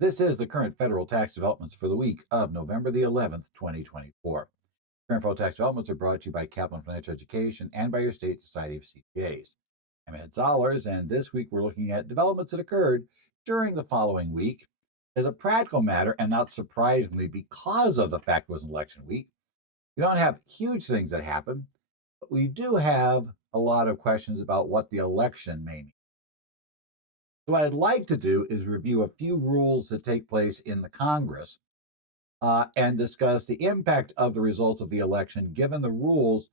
This is the current federal tax developments for the week of November the 11th, 2024. Current federal tax developments are brought to you by Kaplan Financial Education and by your state society of CPAs. I'm Ed Zollers, and this week we're looking at developments that occurred during the following week. As a practical matter, and not surprisingly because of the fact it was an election week, we don't have huge things that happen, but we do have a lot of questions about what the election may mean. So what I'd like to do is review a few rules that take place in the Congress and discuss the impact of the results of the election, given the rules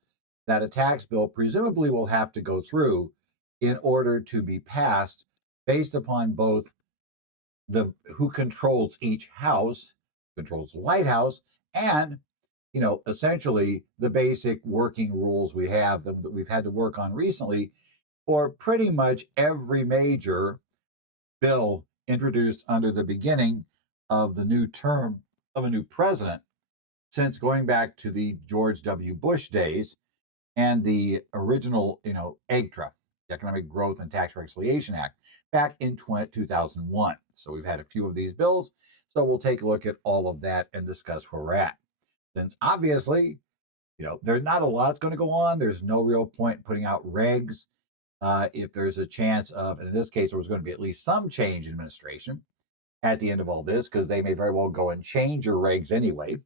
that a tax bill presumably will have to go through in order to be passed based upon both the who controls each house, controls the White House, and essentially the basic working rules we have that we've had to work on recently for pretty much every major bill introduced under the beginning of the new term of a new president since going back to the George W. Bush days and the original, EGTRA, the Economic Growth and Tax Reconciliation Act, back in 2001. So we've had a few of these bills. So we'll take a look at all of that and discuss where we're at. Since obviously, there's not a lot that's going to go on. There's no real point in putting out regs if there's a chance of, and in this case, there was going to be at least some change in administration at the end of all this, because they may very well go and change your regs anyway,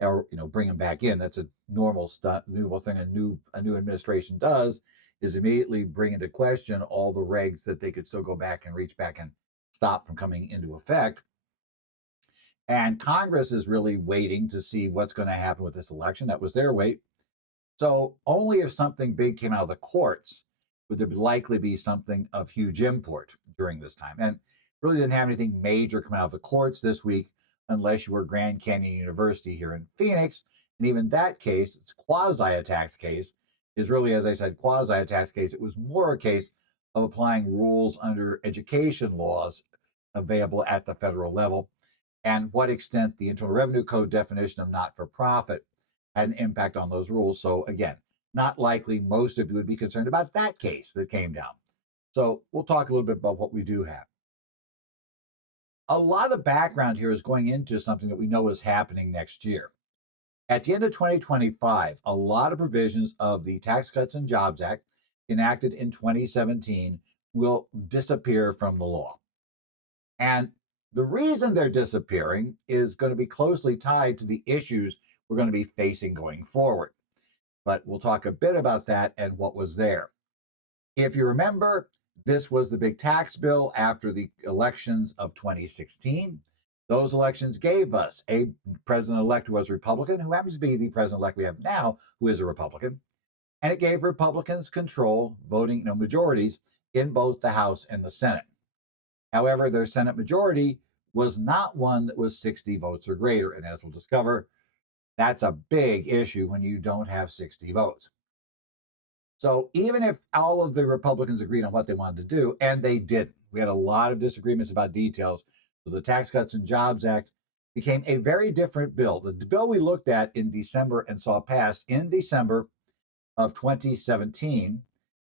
or bring them back in. That's a normal thing a new administration does, is immediately bring into question all the regs that they could still go back and reach back and stop from coming into effect. And Congress is really waiting to see what's going to happen with this election. That was their wait. So only if something big came out of the courts would there likely be something of huge import during this time. And really didn't have anything major come out of the courts this week, unless you were Grand Canyon University here in Phoenix. And even that case, it's quasi a tax case, is really, as I said, quasi a tax case. It was more a case of applying rules under education laws available at the federal level, and what extent the Internal Revenue Code definition of not-for-profit had an impact on those rules. So again, not likely most of you would be concerned about that case that came down. So we'll talk a little bit about what we do have. A lot of background here is going into something that we know is happening next year. At the end of 2025, a lot of provisions of the Tax Cuts and Jobs Act enacted in 2017 will disappear from the law. And the reason they're disappearing is going to be closely tied to the issues we're going to be facing going forward. But we'll talk a bit about that and what was there. If you remember, this was the big tax bill after the elections of 2016. Those elections gave us a president-elect who was a Republican, who happens to be the president-elect we have now, who is a Republican. And it gave Republicans control, voting, majorities in both the House and the Senate. However, their Senate majority was not one that was 60 votes or greater. And as we'll discover, that's a big issue when you don't have 60 votes. So even if all of the Republicans agreed on what they wanted to do, and they didn't, we had a lot of disagreements about details. So the Tax Cuts and Jobs Act became a very different bill. The bill we looked at in December and saw passed in December of 2017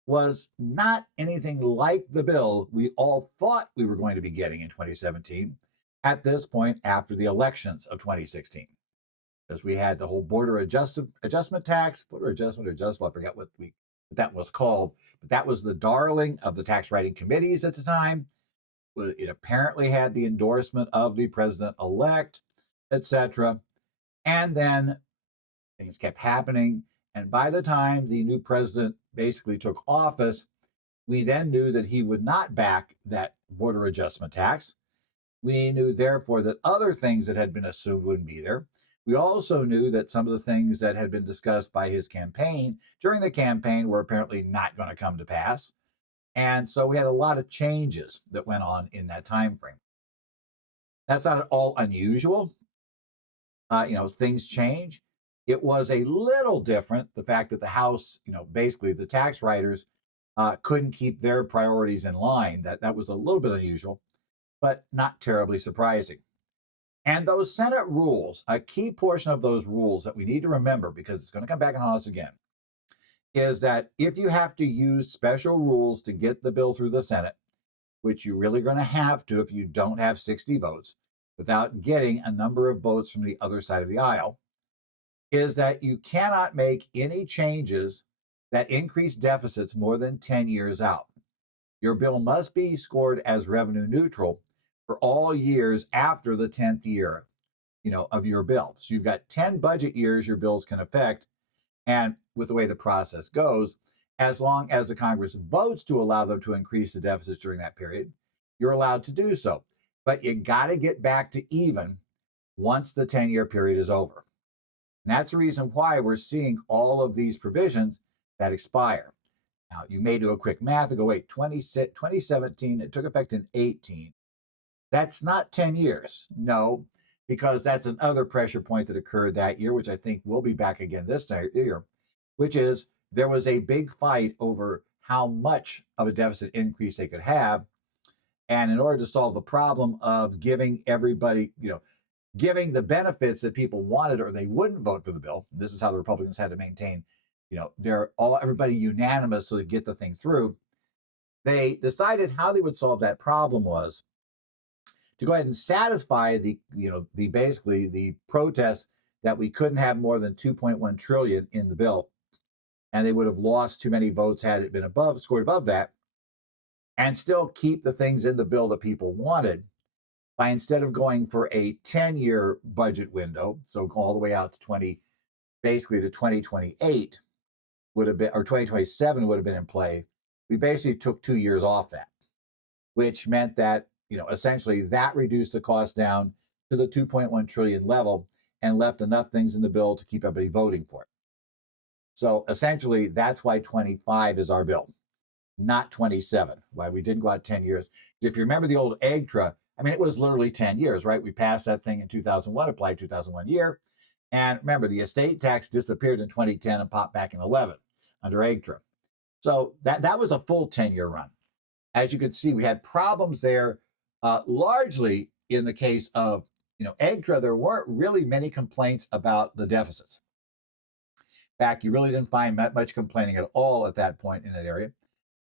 was not anything like the bill we all thought we were going to be getting in 2017 at this point after the elections of 2016. Because we had the whole border adjustment tax, border adjustment, I forgot what that was called, but that was the darling of the tax writing committees at the time. It apparently had the endorsement of the president-elect, etc. And then things kept happening. And by the time the new president basically took office, we then knew that he would not back that border adjustment tax. We knew, therefore, that other things that had been assumed wouldn't be there. We also knew that some of the things that had been discussed by his campaign during the campaign were apparently not going to come to pass. And so we had a lot of changes that went on in that time frame. That's not at all unusual. Things change. It was a little different, the fact that the House, basically the tax writers couldn't keep their priorities in line. That was a little bit unusual, but not terribly surprising. And those Senate rules, a key portion of those rules that we need to remember, because it's going to come back and haunt us again, is that if you have to use special rules to get the bill through the Senate, which you're really going to have to if you don't have 60 votes, without getting a number of votes from the other side of the aisle, is that you cannot make any changes that increase deficits more than 10 years out. Your bill must be scored as revenue neutral for all years after the 10th year, of your bill. So you've got 10 budget years your bills can affect. And with the way the process goes, as long as the Congress votes to allow them to increase the deficits during that period, you're allowed to do so. But you got to get back to even once the 10-year period is over. And that's the reason why we're seeing all of these provisions that expire. Now, you may do a quick math and go, wait, 2017, it took effect in 18. That's not 10 years. No, because that's another pressure point that occurred that year, which I think will be back again this year, which is there was a big fight over how much of a deficit increase they could have. And in order to solve the problem of giving everybody, giving the benefits that people wanted or they wouldn't vote for the bill, this is how the Republicans had to maintain, everybody unanimous so they get the thing through. They decided how they would solve that problem was to go ahead and satisfy basically the protest that we couldn't have more than 2.1 trillion in the bill, and they would have lost too many votes had it been scored above that, and still keep the things in the bill that people wanted by, instead of going for a 10-year budget window, so all the way out to basically to 2028 would have been, or 2027 would have been in play. We basically took 2 years off that, which meant that essentially that reduced the cost down to the 2.1 trillion level and left enough things in the bill to keep everybody voting for it. So essentially, that's why 25 is our bill, not 27, why we didn't go out 10 years. If you remember the old EGTRA, it was literally 10 years, right? We passed that thing in 2001, applied 2001 year. And remember, the estate tax disappeared in 2010 and popped back in 11 under EGTRA. So that was a full 10-year run. As you can see, we had problems there, largely in the case of, EGTRA, there weren't really many complaints about the deficits. In fact, you really didn't find much complaining at all at that point in that area.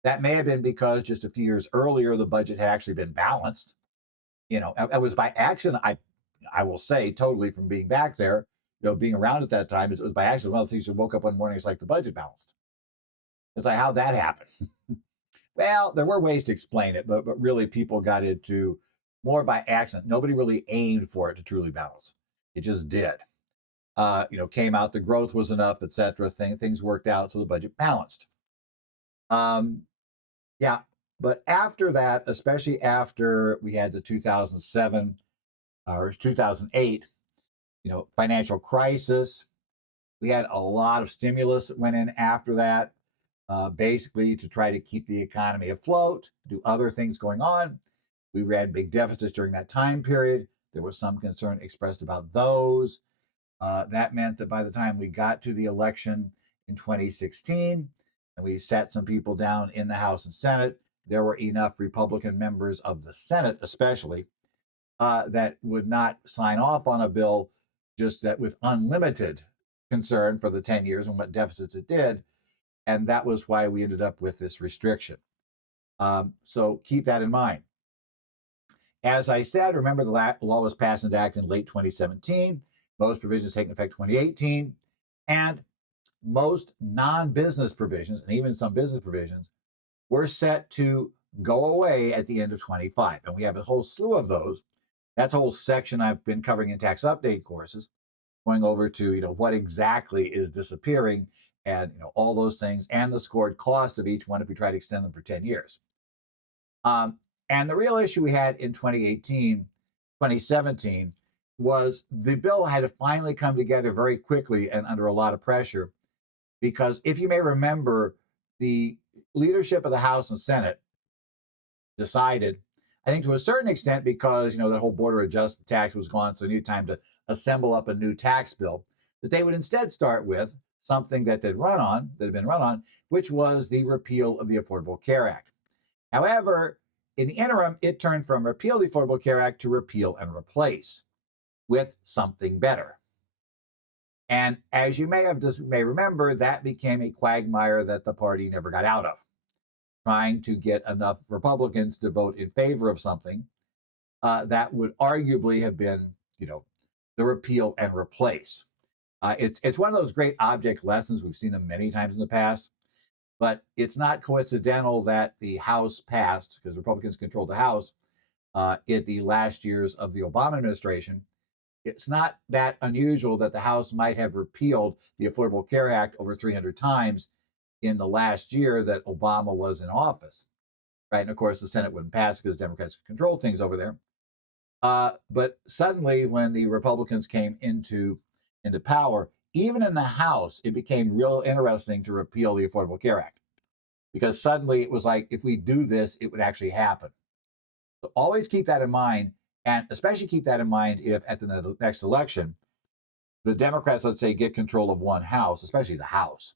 That may have been because just a few years earlier, the budget had actually been balanced. It was by accident, I will say, totally from being back there, being around at that time, it was by accident. One of the things, you woke up one morning, it's like the budget balanced. It's like, how'd that happen? Well, there were ways to explain it, but really people got into more by accident. Nobody really aimed for it to truly balance. It just did. Came out, the growth was enough, etc. Things worked out, so the budget balanced. Yeah, but after that, especially after we had the 2007 or 2008, financial crisis, we had a lot of stimulus that went in after that. Basically to try to keep the economy afloat, do other things going on. We ran big deficits during that time period. There was some concern expressed about those. That meant that by the time we got to the election in 2016, and we sat some people down in the House and Senate, there were enough Republican members of the Senate, especially, that would not sign off on a bill just that with unlimited concern for the 10 years and what deficits it did. And that was why we ended up with this restriction. So keep that in mind. As I said, remember the law was passed into act in late 2017. Most provisions taking effect 2018. And most non-business provisions, and even some business provisions, were set to go away at the end of 25. And we have a whole slew of those. That's a whole section I've been covering in tax update courses, going over to what exactly is disappearing, and all those things, and the scored cost of each one if we try to extend them for 10 years. And the real issue we had in 2017, was the bill had to finally come together very quickly and under a lot of pressure, because if you may remember, the leadership of the House and Senate decided, I think to a certain extent, because that whole border adjustment tax was gone, so they needed time to assemble up a new tax bill, that they would instead start with something that had been run on, which was the repeal of the Affordable Care Act. However, in the interim, it turned from repeal the Affordable Care Act to repeal and replace with something better. And as you may remember, that became a quagmire that the party never got out of, trying to get enough Republicans to vote in favor of something that would arguably have been, the repeal and replace. It's one of those great object lessons. We've seen them many times in the past, but it's not coincidental that the House passed, because Republicans controlled the House in the last years of the Obama administration. It's not that unusual that the House might have repealed the Affordable Care Act over 300 times in the last year that Obama was in office, right? And of course, the Senate wouldn't pass because Democrats control things over there. But suddenly, when the Republicans came into power, even in the House, it became real interesting to repeal the Affordable Care Act, because suddenly it was like, if we do this, it would actually happen. So always keep that in mind, and especially keep that in mind if at the next election, the Democrats, let's say, get control of one house, especially the House.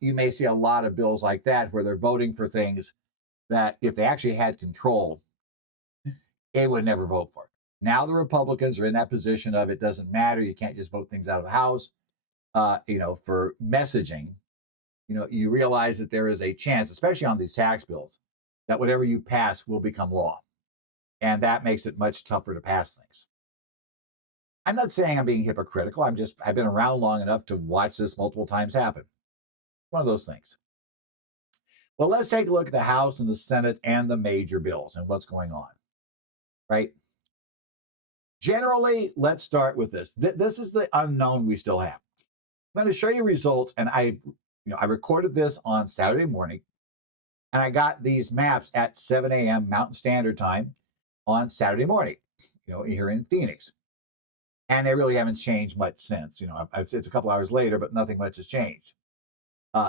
You may see a lot of bills like that where they're voting for things that if they actually had control, they would never vote for it. Now the Republicans are in that position of, it doesn't matter. You can't just vote things out of the House, for messaging. You realize that there is a chance, especially on these tax bills, that whatever you pass will become law. And that makes it much tougher to pass things. I'm not saying I'm being hypocritical. I've been around long enough to watch this multiple times happen. One of those things. Well, let's take a look at the House and the Senate and the major bills and what's going on, right? Generally, let's start with this. This is the unknown we still have. I'm going to show you results, and I recorded this on Saturday morning, and I got these maps at 7 a.m. Mountain Standard Time on Saturday morning, here in Phoenix. And they really haven't changed much since. It's a couple hours later, but nothing much has changed.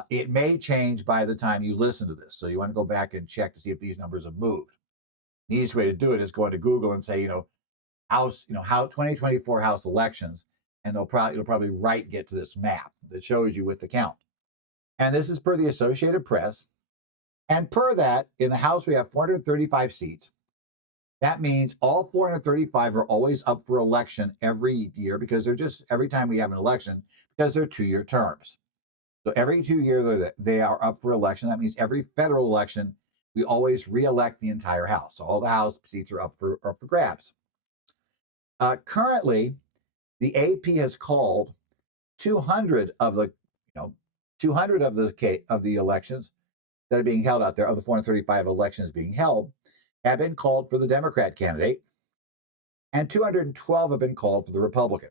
It may change by the time you listen to this. So you want to go back and check to see if these numbers have moved. The easiest way to do it is go into Google and say, House, how 2024 House elections, and you'll probably get to this map that shows you with the count. And this is per the Associated Press. And per that, in the House, we have 435 seats. That means all 435 are always up for election every year, because they're just, every time we have an election, because they're 2-year terms. So every 2 years they are up for election. That means every federal election, we always re-elect the entire House. So all the House seats are up for grabs. Currently, the AP has called 200 of the, 200 of the elections that are being held out there, of the 435 elections being held, have been called for the Democrat candidate, and 212 have been called for the Republican,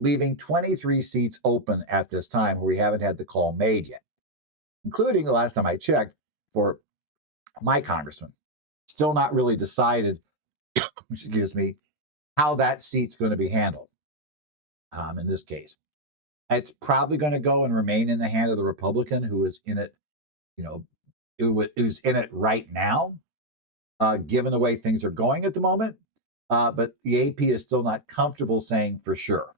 leaving 23 seats open at this time where we haven't had the call made yet, including, the last time I checked, for my congressman. Still not really decided, excuse me, how that seat's going to be handled. In this case, it's probably going to go and remain in the hand of the Republican who is in it, who's in it right now, given the way things are going at the moment. But the AP is still not comfortable saying for sure.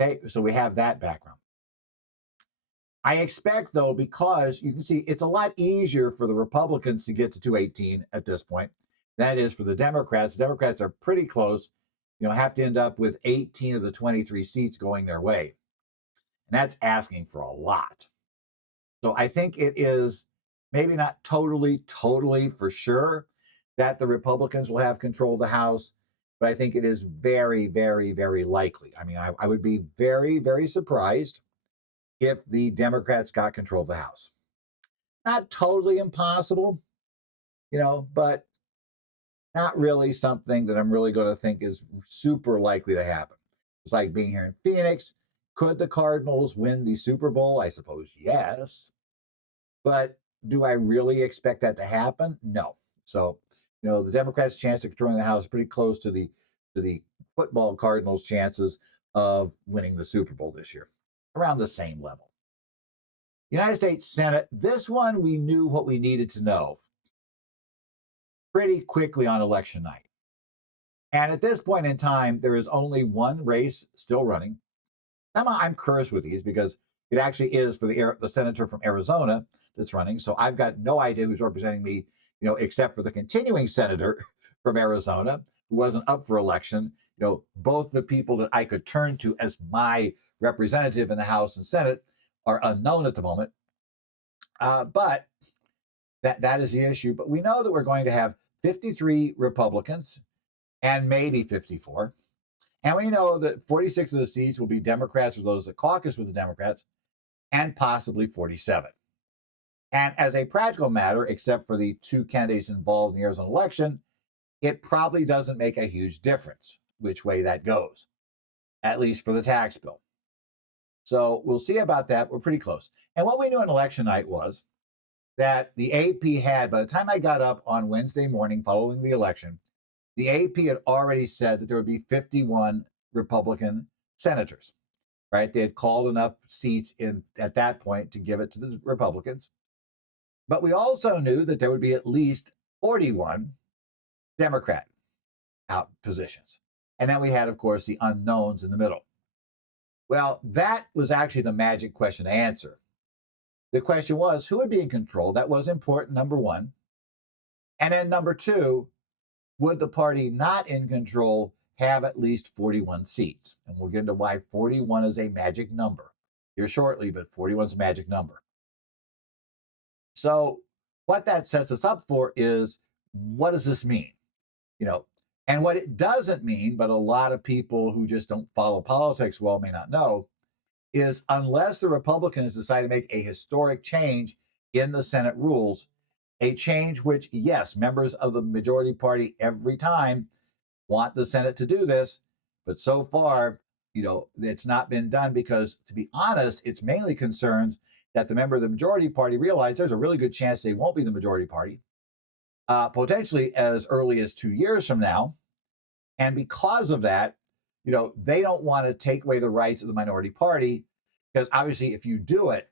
Okay, so we have that background. I expect, though, because you can see it's a lot easier for the Republicans to get to 218 at this point than it is for the Democrats. The Democrats are pretty close, have to end up with 18 of the 23 seats going their way. And that's asking for a lot. So I think it is maybe not totally for sure that the Republicans will have control of the House, but I think it is very, very, very likely. I mean, I would be very, very surprised if the Democrats got control of the House. Not totally impossible, but not really something that I'm really going to think is super likely to happen. It's like being here in Phoenix. Could the Cardinals win the Super Bowl? I suppose yes. But do I really expect that to happen? No. So, the Democrats' chance of controlling the House is pretty close to the football Cardinals' chances of winning the Super Bowl this year, around the same level. United States Senate, this one we knew what we needed to know pretty quickly on election night. And at this point in time, there is only one race still running. I'm cursed with these because it actually is for the senator from Arizona that's running. So I've got no idea who's representing me, except for the continuing senator from Arizona who wasn't up for election. Both the people that I could turn to as my representative in the House and Senate are unknown at the moment. But That is the issue. But we know that we're going to have 53 Republicans and maybe 54. And we know that 46 of the seats will be Democrats or those that caucus with the Democrats, and possibly 47. And as a practical matter, except for the two candidates involved in the Arizona election, it probably doesn't make a huge difference which way that goes, at least for the tax bill. So we'll see about that. We're pretty close. And what we knew on election night was that the AP had, by the time I got up on Wednesday morning following the election, the AP had already said that there would be 51 Republican senators, right? They had called enough seats in at that point to give it to the Republicans. But we also knew that there would be at least 41 Democrat out positions. And then we had, of course, the unknowns in the middle. Well, that was actually the magic question to answer. The question was, who would be in control? That was important, number one. And then number two, would the party not in control have at least 41 seats? And we'll get into why 41 is a magic number here shortly, but 41 is a magic number. So what that sets us up for is, what does this mean? And what it doesn't mean, but a lot of people who just don't follow politics well may not know, is unless the Republicans decide to make a historic change in the Senate rules, a change which, yes, members of the majority party every time want the Senate to do this, but so far, it's not been done because, to be honest, it's mainly concerns that the member of the majority party realize there's a really good chance they won't be the majority party, potentially as early as 2 years from now. And because of that, they don't want to take away the rights of the minority party, because obviously if you do it,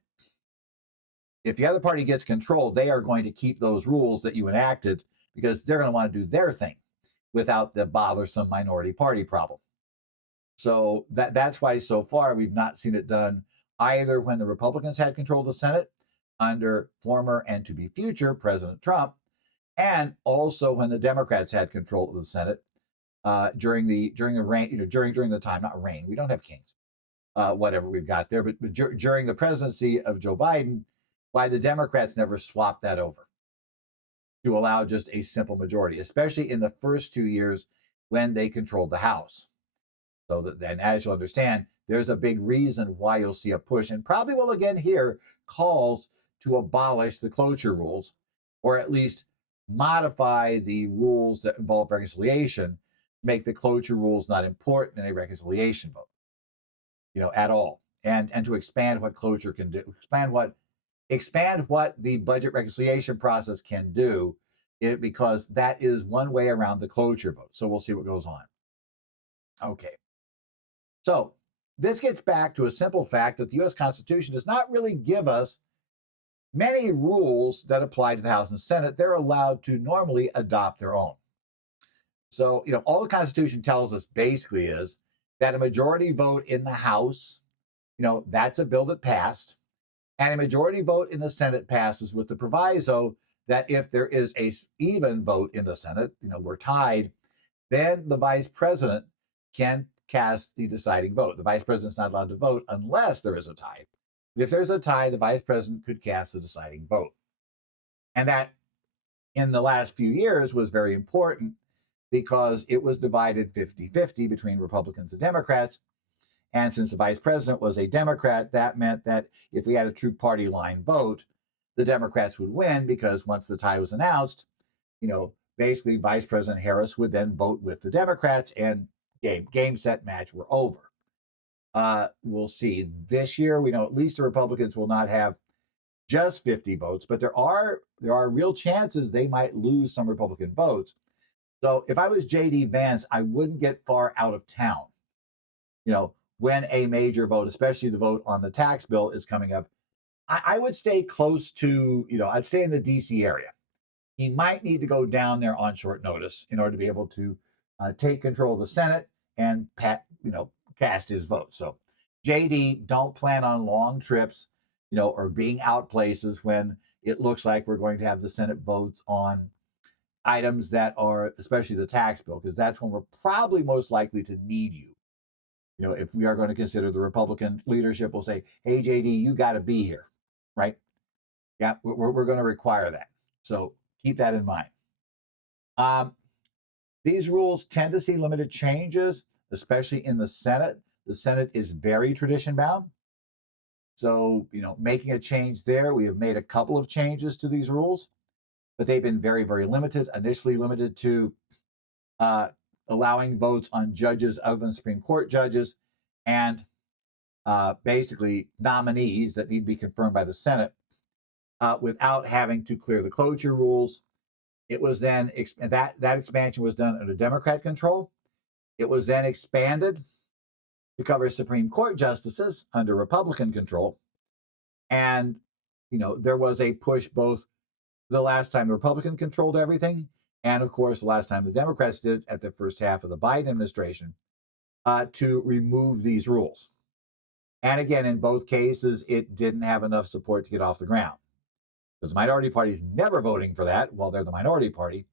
if the other party gets control, they are going to keep those rules that you enacted because they're going to want to do their thing without the bothersome minority party problem. So that's why so far we've not seen it done either when the Republicans had control of the Senate under former and to be future President Trump, and also when the Democrats had control of the Senate during the reign, during the time, not reign, we don't have kings, whatever we've got there, but during the presidency of Joe Biden, why the Democrats never swapped that over to allow just a simple majority, especially in the first 2 years when they controlled the House. So then, as you'll understand, there's a big reason why you'll see a push, and probably will again hear calls to abolish the cloture rules, or at least modify the rules that involve reconciliation, make the cloture rules not important in a reconciliation vote, at all, and to expand what cloture can do, expand what the budget reconciliation process can do, because that is one way around the cloture vote. So we'll see what goes on. Okay. So this gets back to a simple fact that the U.S. Constitution does not really give us many rules that apply to the House and Senate. They're allowed to normally adopt their own. So, all the Constitution tells us basically is that a majority vote in the House, that's a bill that passed, and a majority vote in the Senate passes, with the proviso that if there is a even vote in the Senate, we're tied, then the vice president can cast the deciding vote. The vice president's not allowed to vote unless there is a tie. If there's a tie, the vice president could cast the deciding vote. And that, in the last few years, was very important because it was divided 50-50 between Republicans and Democrats. And since the vice president was a Democrat, that meant that if we had a true party line vote, the Democrats would win, because once the tie was announced, basically Vice President Harris would then vote with the Democrats, and game, set, match, we're over. We'll see. This year, we know at least the Republicans will not have just 50 votes, but there are real chances they might lose some Republican votes. So if I was J.D. Vance, I wouldn't get far out of town, when a major vote, especially the vote on the tax bill, is coming up. I would stay close to, I'd stay in the D.C. area. He might need to go down there on short notice in order to be able to take control of the Senate and cast his vote. So JD, don't plan on long trips, or being out places when it looks like we're going to have the Senate votes on items that are, especially the tax bill, because that's when we're probably most likely to need you. If we are going to consider, the Republican leadership will say, hey, JD, you got to be here, right? Yeah, we're going to require that. So keep that in mind. Um, these rules tend to see limited changes, especially in the Senate. The Senate is very tradition bound. So, making a change there, we have made a couple of changes to these rules, but they've been very, very limited. Initially limited to uh, allowing votes on judges other than Supreme Court judges and basically nominees that need to be confirmed by the Senate without having to clear the cloture rules. It was then that expansion was done under Democrat control. It was then expanded to cover Supreme Court justices under Republican control. And, there was a push both the last time the Republican controlled everything, and of course, the last time the Democrats did it at the first half of the Biden administration to remove these rules. And again, in both cases, it didn't have enough support to get off the ground because the minority party is never voting for that while they're the minority party.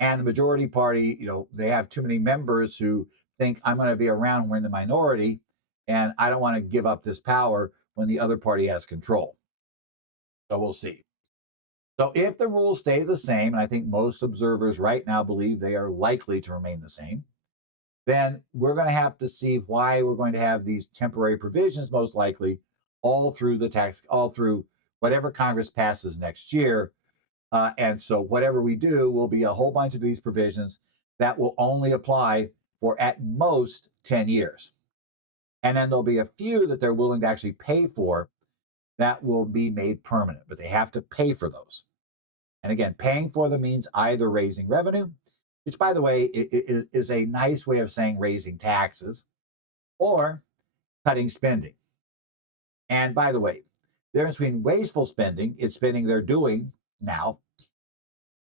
And the majority party, they have too many members who think I'm going to be around when we're in the minority, and I don't want to give up this power when the other party has control. So we'll see. So if the rules stay the same, and I think most observers right now believe they are likely to remain the same, then we're going to have to see why we're going to have these temporary provisions, most likely, all through whatever Congress passes next year. And so whatever we do will be a whole bunch of these provisions that will only apply for at most 10 years. And then there'll be a few that they're willing to actually pay for that will be made permanent, but they have to pay for those. And again, paying for them means either raising revenue, which, by the way, is a nice way of saying raising taxes, or cutting spending. And by the way, the difference between wasteful spending, it's spending they're doing now,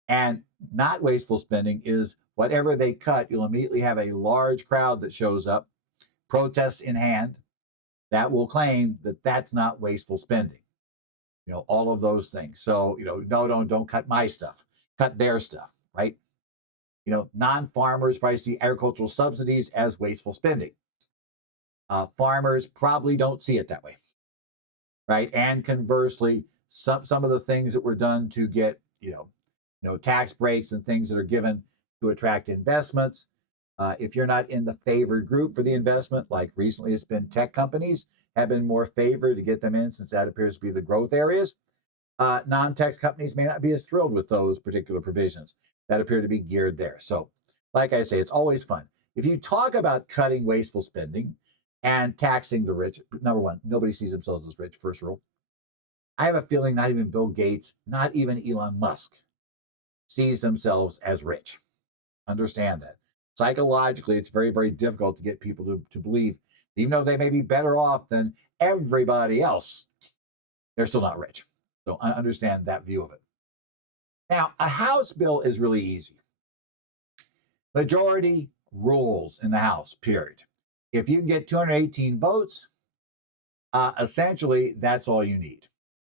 and not wasteful spending is whatever they cut, you'll immediately have a large crowd that shows up, protests in hand, that will claim that that's not wasteful spending. All of those things. So, no, don't cut my stuff, cut their stuff, right? Non-farmers probably see agricultural subsidies as wasteful spending. Farmers probably don't see it that way, right? And conversely, some of the things that were done to get, tax breaks and things that are given to attract investments. If you're not in the favored group for the investment, like recently it's been tech companies have been more favored to get them in since that appears to be the growth areas. Non-tech companies may not be as thrilled with those particular provisions that appear to be geared there. So, like I say, it's always fun. If you talk about cutting wasteful spending and taxing the rich, number one, nobody sees themselves as rich, first rule. I have a feeling not even Bill Gates, not even Elon Musk sees themselves as rich. Understand that. Psychologically, it's very, very difficult to get people to believe, even though they may be better off than everybody else, they're still not rich. So I understand that view of it. Now, a House bill is really easy. Majority rules in the House, period. If you can get 218 votes, essentially, that's all you need.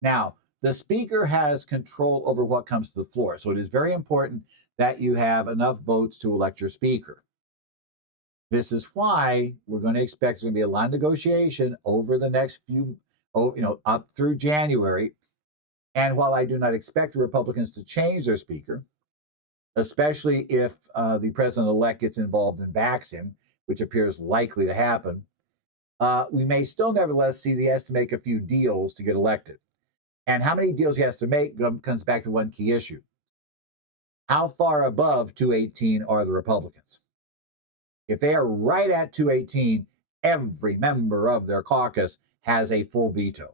Now, the Speaker has control over what comes to the floor. So it is very important that you have enough votes to elect your Speaker. This is why we're going to expect there's going to be a lot of negotiation over the next up through January. And while I do not expect the Republicans to change their Speaker, especially if the president-elect gets involved and backs him, which appears likely to happen, we may still nevertheless see that he has to make a few deals to get elected. And how many deals he has to make comes back to one key issue. How far above 218 are the Republicans? If they are right at 218, every member of their caucus has a full veto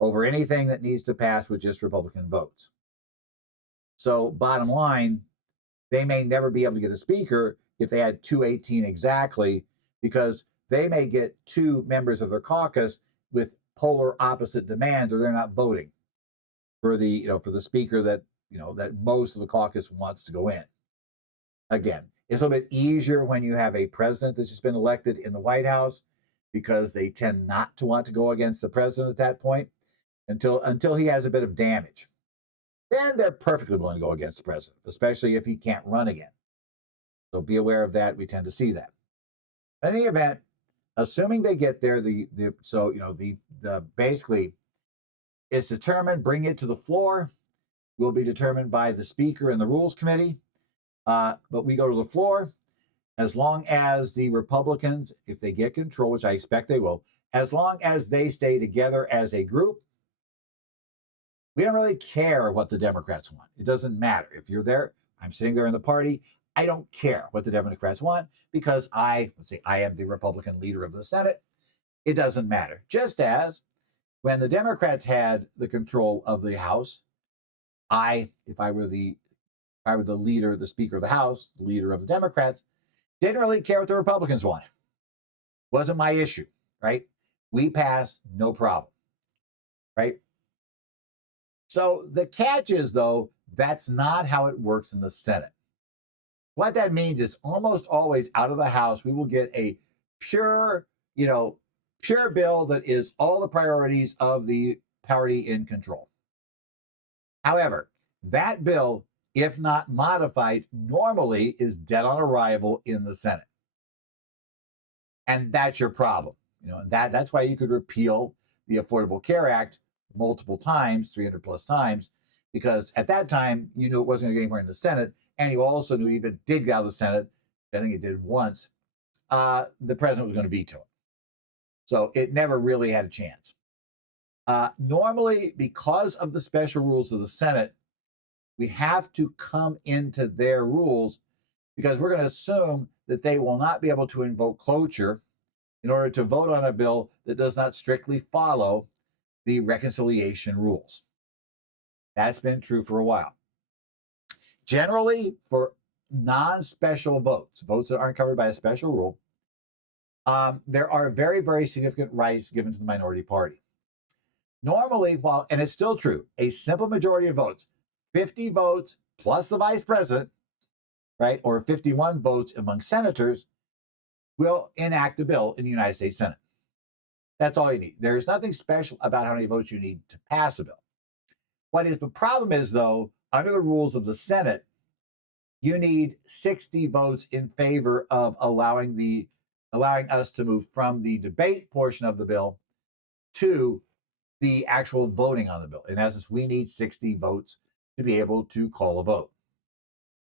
over anything that needs to pass with just Republican votes. So bottom line, they may never be able to get a speaker if they had 218 exactly, because they may get two members of their caucus with polar opposite demands, or they're not voting for the speaker that most of the caucus wants to go in. Again, it's a little bit easier when you have a president that's just been elected in the White House, because they tend not to want to go against the president at that point until he has a bit of damage. Then they're perfectly willing to go against the president, especially if he can't run again. So be aware of that. We tend to see that. In any event, assuming they get there, basically it's determined, bring it to the floor. will be determined by the Speaker and the Rules Committee. But we go to the floor. As long as the Republicans, if they get control, which I expect they will, as long as they stay together as a group, we don't really care what the Democrats want. It doesn't matter. If you're there, I'm sitting there in the party, I don't care what the Democrats want because let's say I am the Republican leader of the Senate. It doesn't matter. Just as when the Democrats had the control of the House, if I were the leader, the Speaker of the House, the leader of the Democrats, didn't really care what the Republicans wanted. Wasn't my issue, right? We passed, no problem, right? So the catch is, though, that's not how it works in the Senate. What that means is almost always out of the House, we will get a pure bill that is all the priorities of the party in control. However, that bill, if not modified, normally is dead on arrival in the Senate. And that's your problem. And that's why you could repeal the Affordable Care Act multiple times, 300 plus times, because at that time, you knew it wasn't going to get anywhere in the Senate. And you also knew if it did get out of the Senate, I think it did once, the president was going to veto it. So it never really had a chance. Normally, because of the special rules of the Senate, we have to come into their rules because we're going to assume that they will not be able to invoke cloture in order to vote on a bill that does not strictly follow the reconciliation rules. That's been true for a while. Generally, for non-special votes that aren't covered by a special rule, there are very, very significant rights given to the minority party. Normally, and it's still true, a simple majority of votes, 50 votes plus the vice president, right, or 51 votes among senators, will enact a bill in the United States Senate. That's all you need. There's nothing special about how many votes you need to pass a bill. The problem is, though, under the rules of the Senate, you need 60 votes in favor of allowing us to move from the debate portion of the bill to the actual voting on the bill. In essence, we need 60 votes to be able to call a vote.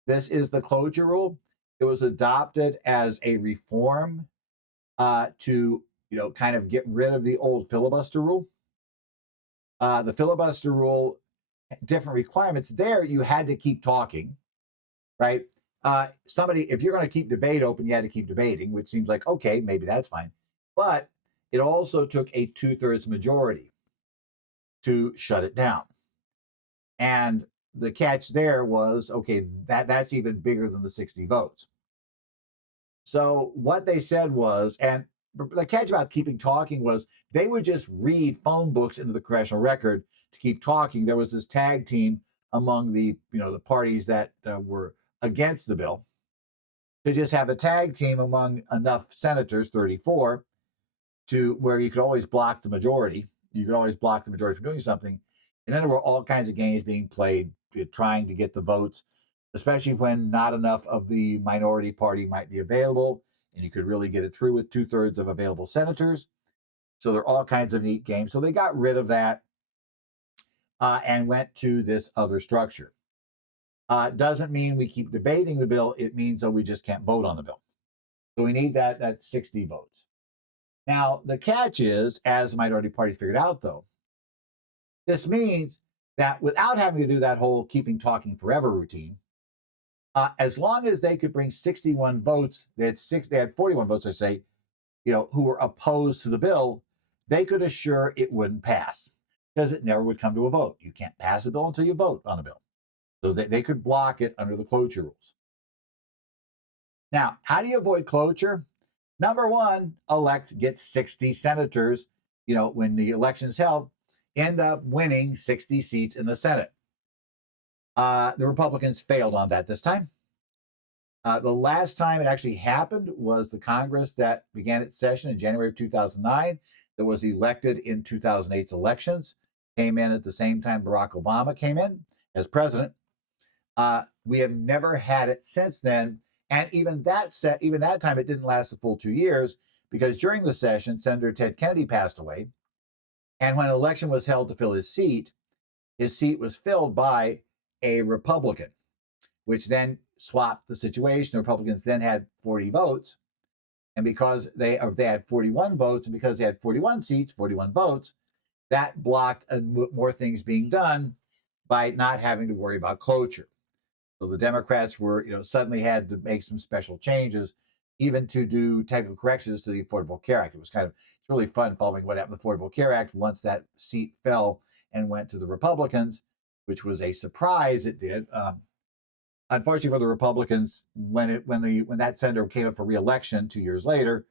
This is the cloture rule. It was adopted as a reform to kind of get rid of the old filibuster rule. The filibuster rule, different requirements there, you had to keep talking, right? If you're going to keep debate open, you had to keep debating, which seems like, okay, maybe that's fine. But it also took a 2/3 majority to shut it down. And the catch there was, okay, that's even bigger than the 60 votes. So what they said was, and the catch about keeping talking was they would just read phone books into the congressional record to keep talking. There was this tag team among the parties that were against the bill to just have a tag team among enough senators, 34, to where you could always block the majority. You could always block the majority from doing something. And then there were all kinds of games being played, trying to get the votes, especially when not enough of the minority party might be available, and you could really get it through with 2/3 of available senators. So there are all kinds of neat games. So they got rid of that and went to this other structure. Doesn't mean we keep debating the bill. It means that we just can't vote on the bill. So we need that 60 votes. Now, the catch is, as the minority parties figured out, though, this means that without having to do that whole keeping talking forever routine, as long as they could bring 61 votes, they had 41 votes, I say, who were opposed to the bill, they could assure it wouldn't pass because it never would come to a vote. You can't pass a bill until you vote on a bill. So they could block it under the cloture rules. Now, how do you avoid cloture? Number one, get 60 senators, when the election's held, end up winning 60 seats in the Senate. The Republicans failed on that this time. The last time it actually happened was the Congress that began its session in January of 2009, that was elected in 2008's elections, came in at the same time Barack Obama came in as president. We have never had it since then. And even that time, it didn't last a full 2 years because during the session, Senator Ted Kennedy passed away. And when an election was held to fill his seat was filled by a Republican, which then swapped the situation. The Republicans then had 40 votes. And because they had 41 votes, and because they had 41 seats, 41 votes, that blocked more things being done by not having to worry about cloture. So the Democrats were, suddenly had to make some special changes, even to do technical corrections to the Affordable Care Act. It's really fun following what happened with the Affordable Care Act once that seat fell and went to the Republicans, which was a surprise. It did. Unfortunately for the Republicans, when that senator came up for re-election 2 years later,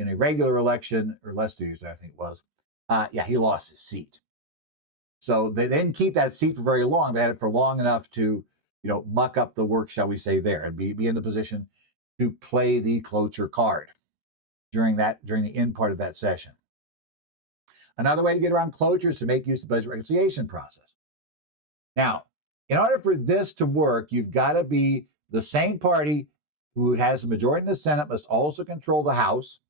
in a regular election, or less 2 years, I think it was, he lost his seat. So they didn't keep that seat for very long. They had it for long enough to, muck up the work, shall we say, there, and be in the position to play the cloture card during the end part of that session. Another way to get around cloture is to make use of the budget reconciliation process. Now, in order for this to work, you've got to be the same party who has a majority in the Senate must also control the House,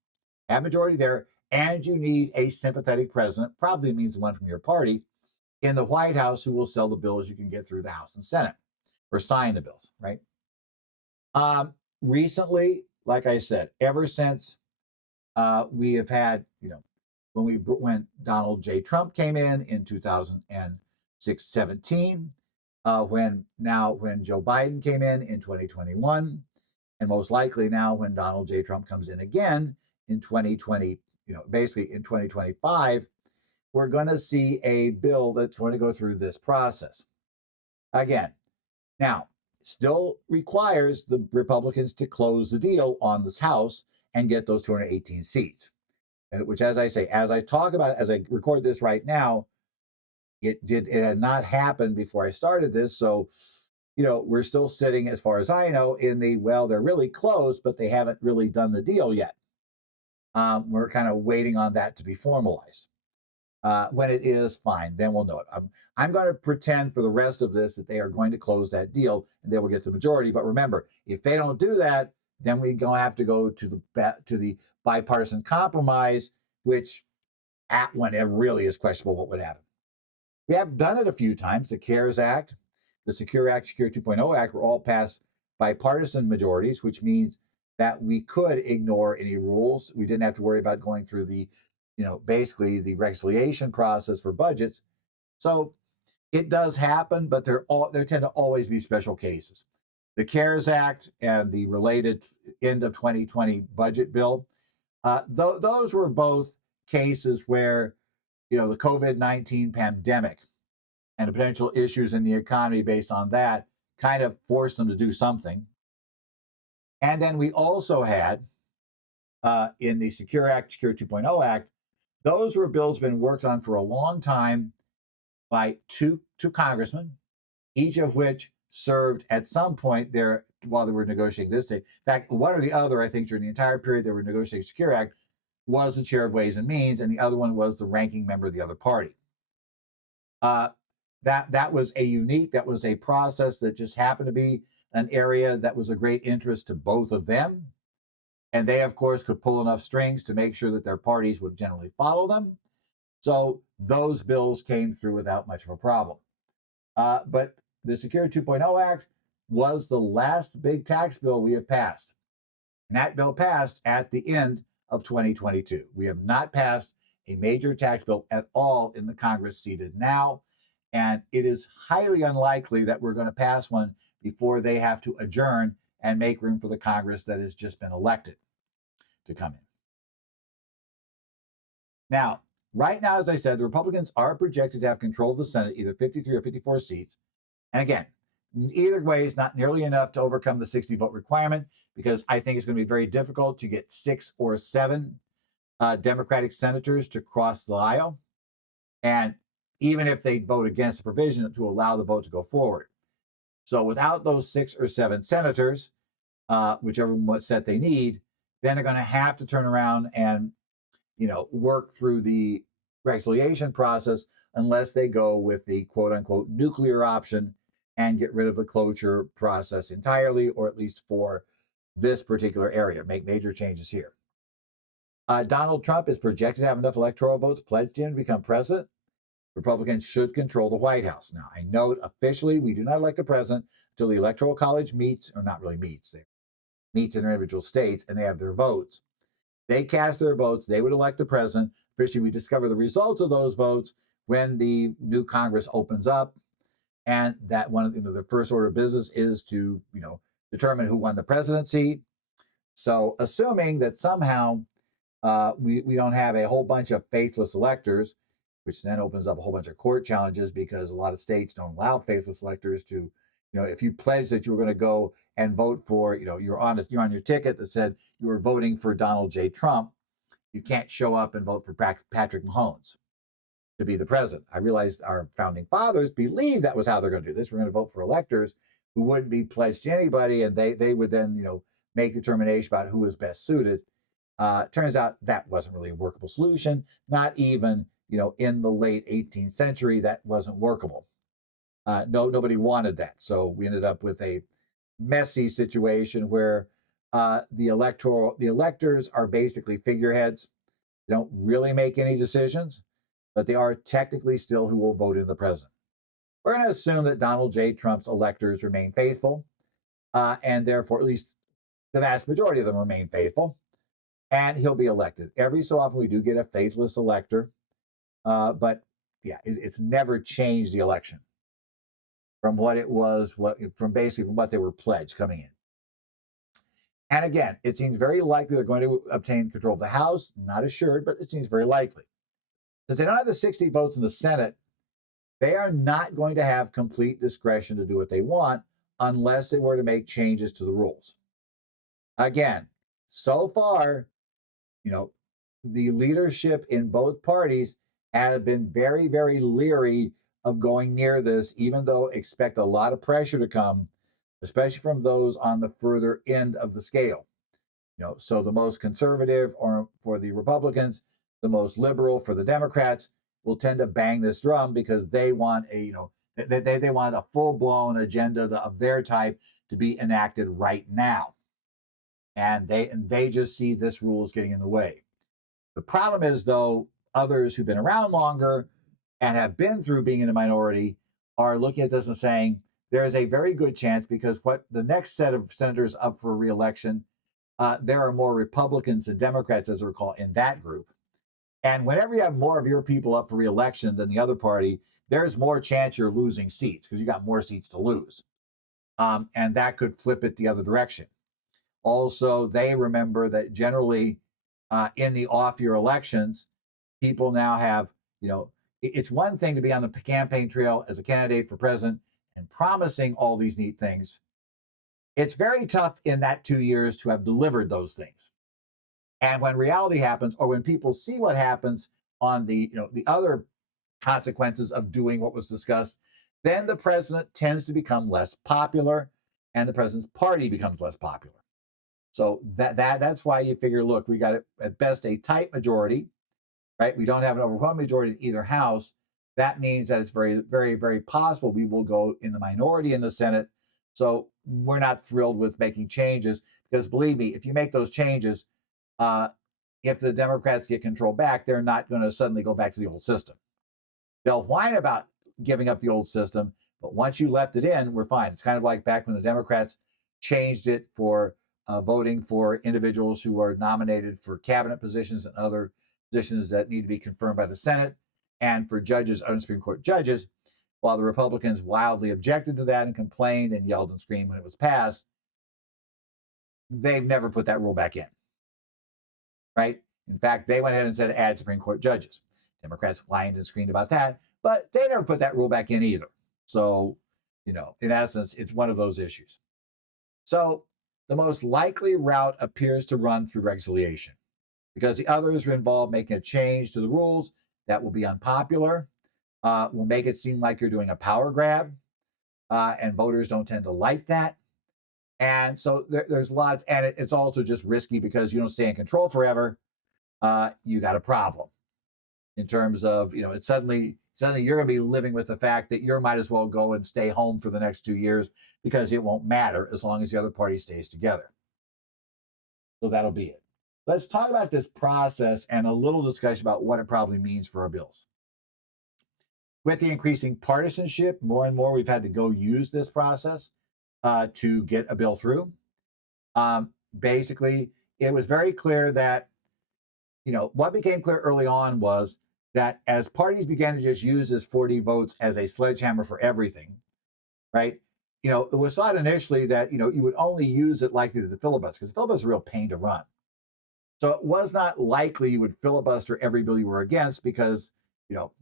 have majority there, and you need a sympathetic president, probably means the one from your party, in the White House who will sell the bills you can get through the House and Senate, or sign the bills, right? Recently, like I said, ever since we have had, when Donald J. Trump came in 2017, when Joe Biden came in 2021, and most likely now when Donald J. Trump comes in again in 2020, basically in 2025, we're going to see a bill that's going to go through this process. Again, now, still requires the Republicans to close the deal on this House and get those 218 seats, which, as I say, as I record this right now, it had not happened before I started this. So, we're still sitting, as far as I know, they're really close, but they haven't really done the deal yet. We're kind of waiting on that to be formalized. When it is, fine, then we'll know it. I'm going to pretend for the rest of this that they are going to close that deal and they will get the majority. But remember, if they don't do that, then we're going to have to go to the bipartisan compromise, which when it really is questionable what would happen. We have done it a few times. The CARES Act, the Secure Act, Secure 2.0 Act were all passed bipartisan majorities, which means that we could ignore any rules. We didn't have to worry about going through basically the reconciliation process for budgets. So it does happen, but there tend to always be special cases. The CARES Act and the related end of 2020 budget bill, those were both cases where, the COVID-19 pandemic and the potential issues in the economy based on that kind of forced them to do something. And then we also had, in the Secure Act, Secure 2.0 Act, those were bills been worked on for a long time by two congressmen, each of which served at some point there while they were negotiating this thing. In fact, one or the other, I think, during the entire period they were negotiating the Secure Act, was the chair of Ways and Means, and the other one was the ranking member of the other party. That was a process that just happened to be an area that was of great interest to both of them. And they, of course, could pull enough strings to make sure that their parties would generally follow them. So those bills came through without much of a problem. But the Secure 2.0 Act was the last big tax bill we have passed. And that bill passed at the end of 2022. We have not passed a major tax bill at all in the Congress seated now. And it is highly unlikely that we're going to pass one before they have to adjourn and make room for the Congress that has just been elected to come in. Now, right now, as I said, the Republicans are projected to have control of the Senate, either 53 or 54 seats. And again, either way is not nearly enough to overcome the 60-vote requirement, because I think it's going to be very difficult to get 6 or 7 Democratic senators to cross the aisle. And even if they vote against the provision to allow the vote to go forward. So without those 6 or 7 senators, whichever set they need, then they're going to have to turn around and, work through the reconciliation process unless they go with the quote unquote nuclear option and get rid of the cloture process entirely, or at least for this particular area, make major changes here. Donald Trump is projected to have enough electoral votes pledged him to become president. Republicans should control the White House. Now, I note officially we do not elect the president until the Electoral College meets, or not really meets, they meets in their individual states and they have their votes. They cast their votes, they would elect the president. Officially, we discover the results of those votes when the new Congress opens up. And that one of the first order of business is to, determine who won the presidency. So assuming that somehow we don't have a whole bunch of faithless electors, which then opens up a whole bunch of court challenges because a lot of states don't allow faithless electors to, if you pledged that you were going to go and vote for, you're on your ticket that said you were voting for Donald J. Trump, you can't show up and vote for Patrick Mahomes to be the president. I realized our founding fathers believed that was how they're going to do this. We're going to vote for electors who wouldn't be pledged to anybody, and they would then, make determination about who was best suited. Turns out that wasn't really a workable solution. Not even, in the late 18th century, that wasn't workable. Nobody wanted that. So we ended up with a messy situation where the electors are basically figureheads. They don't really make any decisions, but they are technically still who will vote in the president. We're going to assume that Donald J. Trump's electors remain faithful, and therefore at least the vast majority of them remain faithful, and he'll be elected. Every so often we do get a faithless elector, but yeah, it's never changed the election from what it was, from what they were pledged coming in. And again, it seems very likely they're going to obtain control of the House. Not assured, but it seems very likely. Since they don't have the 60 votes in the Senate, they are not going to have complete discretion to do what they want unless they were to make changes to the rules. Again, so far, the leadership in both parties have been very, very leery of going near this, even though expect a lot of pressure to come, especially from those on the further end of the scale. So the most conservative, or for the Republicans, the most liberal for the Democrats, will tend to bang this drum because they want they want a full-blown agenda of their type to be enacted right now. And they just see this rule as getting in the way. The problem is, though, others who've been around longer and have been through being in a minority are looking at this and saying there is a very good chance, because what the next set of senators up for re-election, there are more Republicans than Democrats, as I recall, in that group. And whenever you have more of your people up for re-election than the other party, there's more chance you're losing seats because you got more seats to lose. And that could flip it the other direction. Also, they remember that generally in the off-year elections, people now have, it's one thing to be on the campaign trail as a candidate for president and promising all these neat things. It's very tough in that 2 years to have delivered those things. And when reality happens, or when people see what happens on the other consequences of doing what was discussed, then the president tends to become less popular, and the president's party becomes less popular. So that's why you figure, look, we got at best a tight majority, right? We don't have an overwhelming majority in either house. That means that it's very, very, very possible we will go in the minority in the Senate. So we're not thrilled with making changes, because believe me, if you make those changes, if the Democrats get control back, they're not going to suddenly go back to the old system. They'll whine about giving up the old system, but once you left it in, we're fine. It's kind of like back when the Democrats changed it for voting for individuals who are nominated for cabinet positions and other positions that need to be confirmed by the Senate, and for judges, Supreme Court judges. While the Republicans wildly objected to that and complained and yelled and screamed when it was passed, they've never put that rule back in. Right? In fact, they went ahead and said add Supreme Court judges. Democrats whined and screamed about that, but they never put that rule back in either. So, in essence, it's one of those issues. So the most likely route appears to run through reconciliation, because the others are involved making a change to the rules that will be unpopular, will make it seem like you're doing a power grab, and voters don't tend to like that. And so there's lots, and it's also just risky because you don't stay in control forever. You got a problem in terms of, it's suddenly you're going to be living with the fact that you might as well go and stay home for the next 2 years, because it won't matter as long as the other party stays together. So that'll be it. Let's talk about this process and a little discussion about what it probably means for our bills. With the increasing partisanship, more and more we've had to go use this process to get a bill through. Basically, it was very clear that, what became clear early on was that as parties began to just use this 40 votes as a sledgehammer for everything, right? It was thought initially that, you would only use it likely to the filibuster, because the filibuster is a real pain to run. So it was not likely you would filibuster every bill you were against because, you know,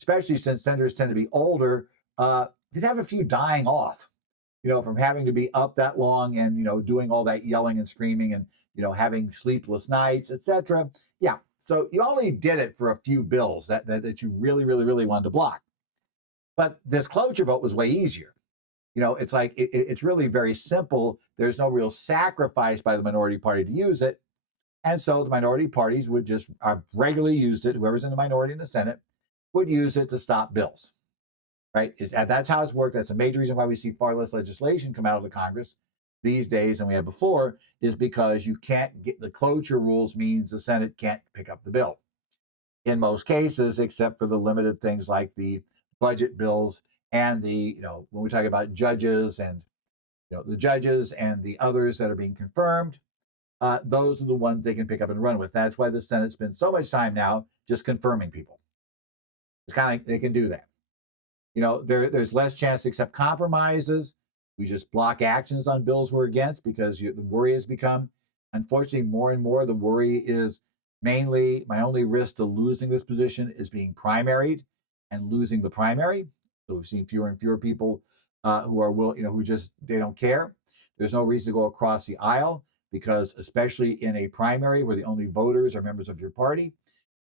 especially since senators tend to be older, did have a few dying off, from having to be up that long and, doing all that yelling and screaming and, having sleepless nights, etc. Yeah. So you only did it for a few bills that you really, really, really wanted to block. But this cloture vote was way easier. It's like it's really very simple. There's no real sacrifice by the minority party to use it. And so the minority parties would just regularly use it. Whoever's in the minority in the Senate would use it to stop bills, right? That's how it's worked. That's a major reason why we see far less legislation come out of the Congress these days than we had before, is because you can't get the cloture rules means the Senate can't pick up the bill in most cases, except for the limited things like the budget bills and when we talk about judges and, the judges and the others that are being confirmed, those are the ones they can pick up and run with. That's why the Senate spends so much time now just confirming people. It's kind of like they can do that. There's less chance to accept compromises. We just block actions on bills we're against because the worry has become, unfortunately, more and more. The worry is mainly my only risk to losing this position is being primaried and losing the primary. So we've seen fewer and fewer people who are who just, they don't care. There's no reason to go across the aisle because, especially in a primary where the only voters are members of your party,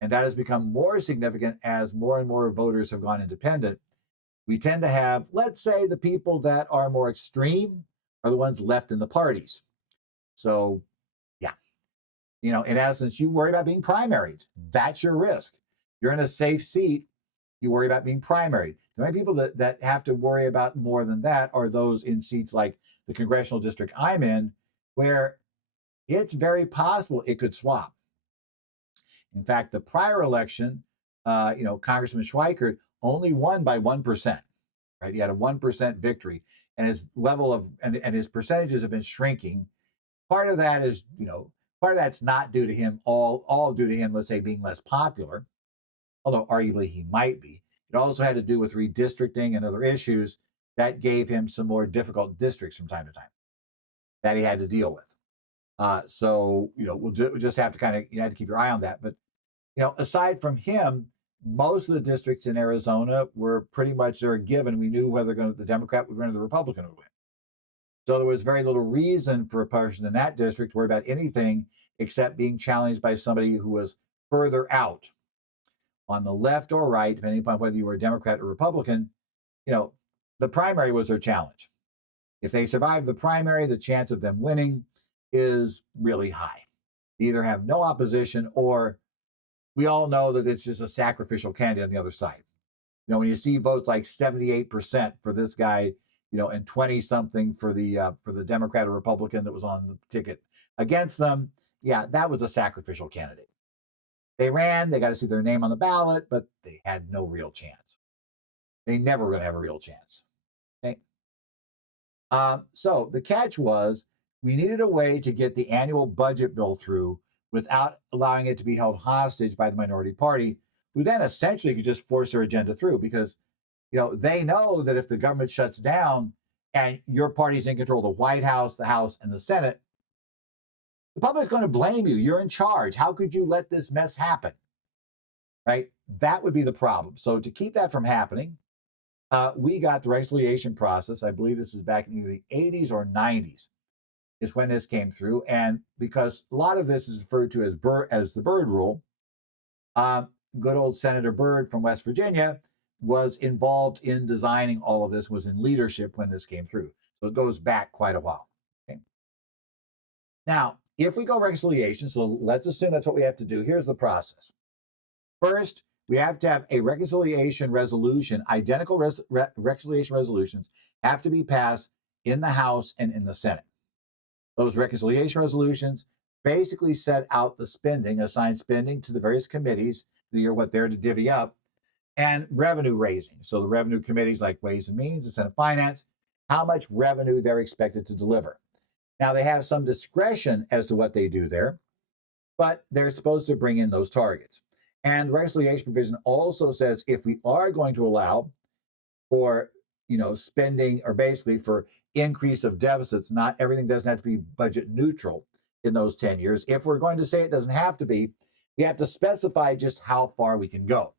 and that has become more significant as more and more voters have gone independent. We tend to have, let's say, the people that are more extreme are the ones left in the parties. So, yeah, in essence, you worry about being primaried. That's your risk. You're in a safe seat. You worry about being primaried. The only people that have to worry about more than that are those in seats like the congressional district I'm in, where it's very possible it could swap. In fact, the prior election, Congressman Schweikert only won by 1%. Right, he had a 1% victory, and his level of and his percentages have been shrinking. Part of that is, part of that's not due to him, all due to him, let's say, being less popular, although arguably he might be. It also had to do with redistricting and other issues that gave him some more difficult districts from time to time that he had to deal with. So, we'll just have to kind of, you have to keep your eye on that. But, aside from him, most of the districts in Arizona were pretty much a given. We knew whether the Democrat would win or the Republican would win. So there was very little reason for a person in that district to worry about anything except being challenged by somebody who was further out on the left or right, depending upon whether you were a Democrat or Republican. The primary was their challenge. If they survive the primary, the chance of them winning is really high. They either have no opposition or we all know that it's just a sacrificial candidate on the other side. When you see votes like 78% for this guy, and 20 something for the Democrat or Republican that was on the ticket against them, yeah, that was a sacrificial candidate. They ran, they got to see their name on the ballot, but they had no real chance. They never were going to have a real chance. Okay. So the catch was we needed a way to get the annual budget bill through without allowing it to be held hostage by the minority party, who then essentially could just force their agenda through because, they know that if the government shuts down and your party's in control of the White House, the House, and the Senate, the public's going to blame you. You're in charge. How could you let this mess happen? Right? That would be the problem. So to keep that from happening, we got the reconciliation process. I believe this is back in either the 80s or 90s is when this came through. And because a lot of this is referred to as the Byrd Rule, good old Senator Byrd from West Virginia was involved in designing all of this, was in leadership when this came through. So it goes back quite a while. Okay. Now, if we go reconciliation, so let's assume that's what we have to do. Here's the process. First, we have to have a reconciliation resolution. Identical reconciliation resolutions have to be passed in the House and in the Senate. Those reconciliation resolutions basically set out the spending, assign spending to the various committees that are what they're to divvy up. and revenue raising. So the revenue committees like Ways and Means and Senate Finance, how much revenue they're expected to deliver. Now, they have some discretion as to what they do there, but they're supposed to bring in those targets. And the reconciliation provision also says if we are going to allow for spending, or basically for increase of deficits, not everything doesn't have to be budget neutral in those 10 years. If we're going to say it doesn't have to be, we have to specify just how far we can go.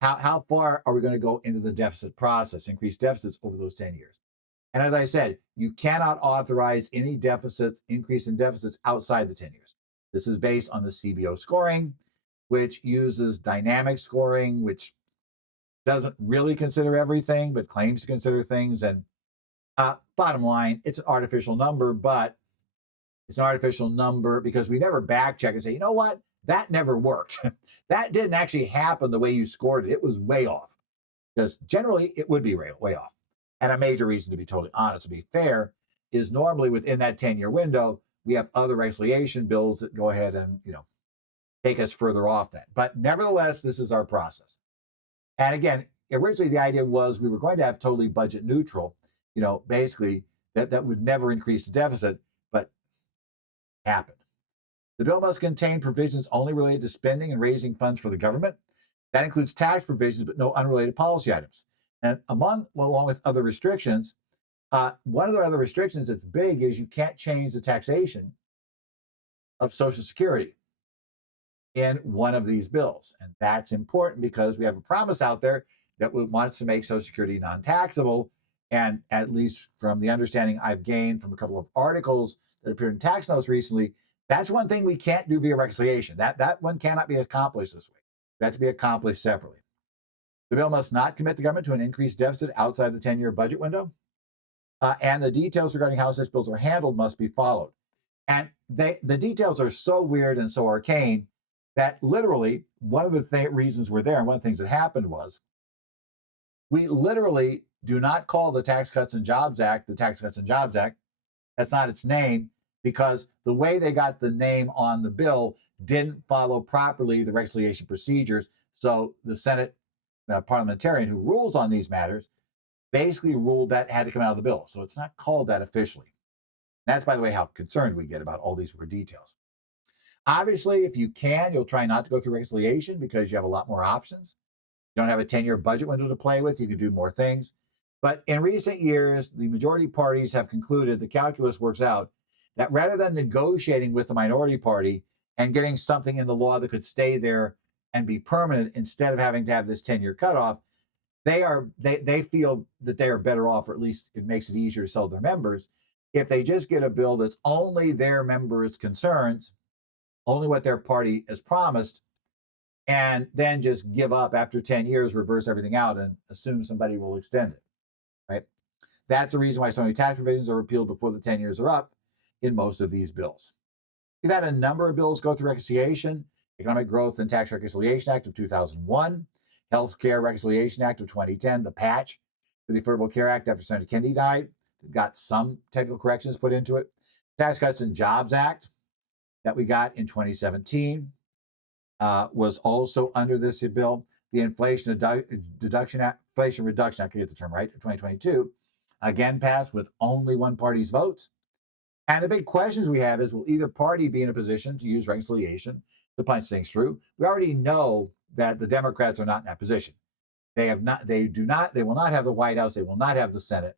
How far are we going to go into the deficit process, increase deficits over those 10 years? And as I said, you cannot authorize any deficits, increase in deficits outside the 10 years. This is based on the CBO scoring, which uses dynamic scoring, which doesn't really consider everything, but claims to consider things. And bottom line, it's an artificial number, but it's an artificial number because we never back check and say, you know what, that never worked. That didn't actually happen the way you scored it. It was way off. Because generally it would be way off. And a major reason, to be totally honest, to be fair, is normally within that 10-year window, we have other reconciliation bills that go ahead and, take us further off that. But nevertheless, this is our process. And again, originally the idea was we were going to have totally budget neutral, basically that would never increase the deficit, but happened. The bill must contain provisions only related to spending and raising funds for the government. That includes tax provisions, but no unrelated policy items. And along with other restrictions, one of the other restrictions that's big is you can't change the taxation of Social Security in one of these bills. And that's important because we have a promise out there that wants to make Social Security non-taxable. And at least from the understanding I've gained from a couple of articles that appeared in tax notes recently, that's one thing we can't do via reconciliation. That one cannot be accomplished this way. It has to be accomplished separately. The bill must not commit the government to an increased deficit outside the 10-year budget window. And the details regarding how such bills are handled must be followed. And the details are so weird and so arcane that literally one of the reasons we're there, and one of the things that happened was we literally do not call the Tax Cuts and Jobs Act the Tax Cuts and Jobs Act. That's not its name, because the way they got the name on the bill didn't follow properly the reconciliation procedures. So the Senate parliamentarian who rules on these matters basically ruled that had to come out of the bill. So it's not called that officially. That's, by the way, how concerned we get about all these weird details. Obviously, if you can, you'll try not to go through reconciliation because you have a lot more options. You don't have a 10-year budget window to play with. You can do more things. But in recent years, the majority parties have concluded, the calculus works out, that rather than negotiating with the minority party and getting something in the law that could stay there and be permanent instead of having to have this 10-year cutoff, they feel that they are better off, or at least it makes it easier to sell their members, if they just get a bill that's only their members' concerns, only what their party has promised, and then just give up after 10 years, reverse everything out, and assume somebody will extend it, right? That's the reason why so many tax provisions are repealed before the 10 years are up in most of these bills. We've had a number of bills go through reconciliation: Economic Growth and Tax Reconciliation Act of 2001, Healthcare Reconciliation Act of 2010, the patch for the Affordable Care Act after Senator Kennedy died, got some technical corrections put into it, Tax Cuts and Jobs Act that we got in 2017 was also under this bill. The Inflation Reduction Act, I can get the term right, of 2022, again passed with only one party's votes. And the big questions we have is, will either party be in a position to use reconciliation to punch things through? We already know that the Democrats are not in that position. They will not have the White House. They will not have the Senate.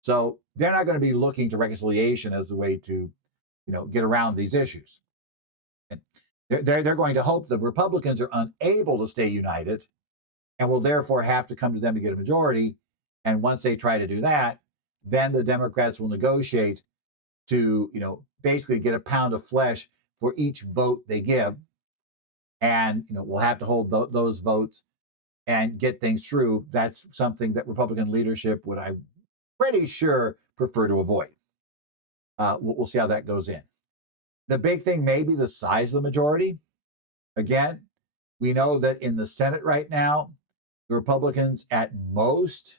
So they're not going to be looking to reconciliation as the way to, get around these issues. And they're going to hope the Republicans are unable to stay united and will therefore have to come to them to get a majority. And once they try to do that, then the Democrats will negotiate to, basically get a pound of flesh for each vote they give. And, we'll have to hold those votes and get things through. That's something that Republican leadership would, I'm pretty sure, prefer to avoid. We'll see how that goes in. The big thing may be the size of the majority. Again, we know that in the Senate right now, the Republicans at most,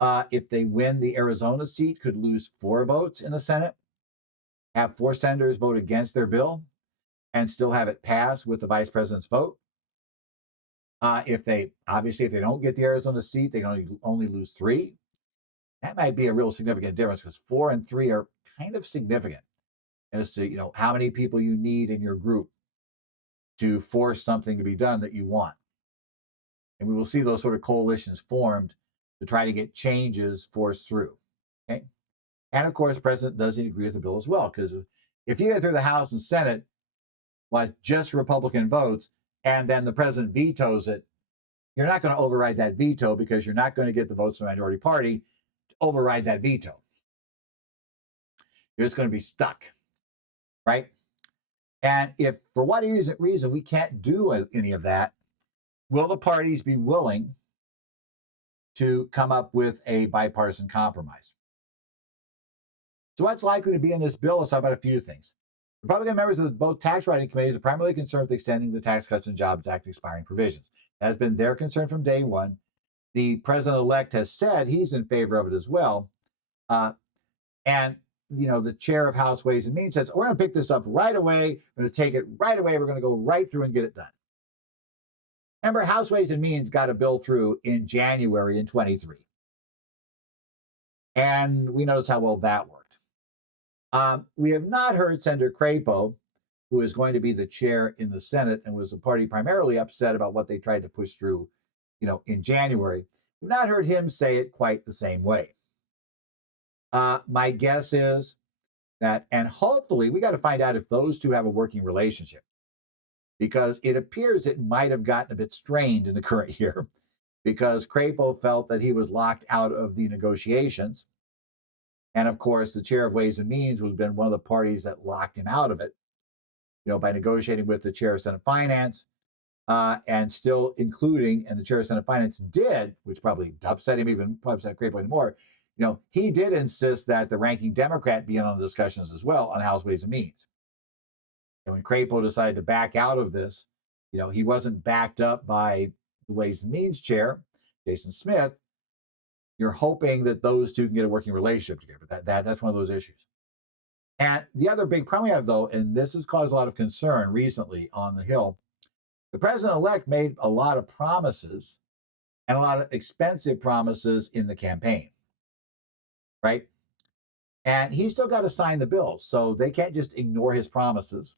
if they win the Arizona seat, could lose 4 votes in the Senate, have 4 senators vote against their bill, and still have it pass with the vice president's vote. If they don't get the Arizona seat, they can only lose 3. That might be a real significant difference because 4 and 3 are kind of significant as to how many people you need in your group to force something to be done that you want. And we will see those sort of coalitions formed to try to get changes forced through. Okay. And of course, the president does need to agree with the bill as well, because if you get through the House and Senate with just Republican votes and then the president vetoes it, you're not going to override that veto because you're not going to get the votes from the minority party to override that veto. You're just going to be stuck, right? And if for what reason we can't do any of that, will the parties be willing to come up with a bipartisan compromise? So what's likely to be in this bill? Let's talk about a few things. Republican members of both tax writing committees are primarily concerned with extending the Tax Cuts and Jobs Act expiring provisions. That has been their concern from day one. The president-elect has said he's in favor of it as well. And the chair of House Ways and Means says, we're going to pick this up right away. We're going to take it right away. We're going to go right through and get it done. Remember, House Ways and Means got a bill through in January in 23. And we notice how well that worked. We have not heard Senator Crapo, who is going to be the chair in the Senate and was the party primarily upset about what they tried to push through, in January. We've not heard him say it quite the same way. My guess is that, and hopefully we got to find out if those two have a working relationship, because it appears it might have gotten a bit strained in the current year because Crapo felt that he was locked out of the negotiations. And of course, the chair of Ways and Means was been one of the parties that locked him out of it, by negotiating with the chair of Senate Finance and still including, and the chair of Senate Finance did, which probably upset him even, probably upset Crapo anymore. He did insist that the ranking Democrat be in on the discussions as well on House Ways and Means. And when Crapo decided to back out of this, he wasn't backed up by the Ways and Means chair, Jason Smith. You're hoping that those two can get a working relationship together. But that's one of those issues. And the other big problem we have, though, and this has caused a lot of concern recently on the Hill, the president-elect made a lot of promises and a lot of expensive promises in the campaign, right? And he's still got to sign the bill. So they can't just ignore his promises,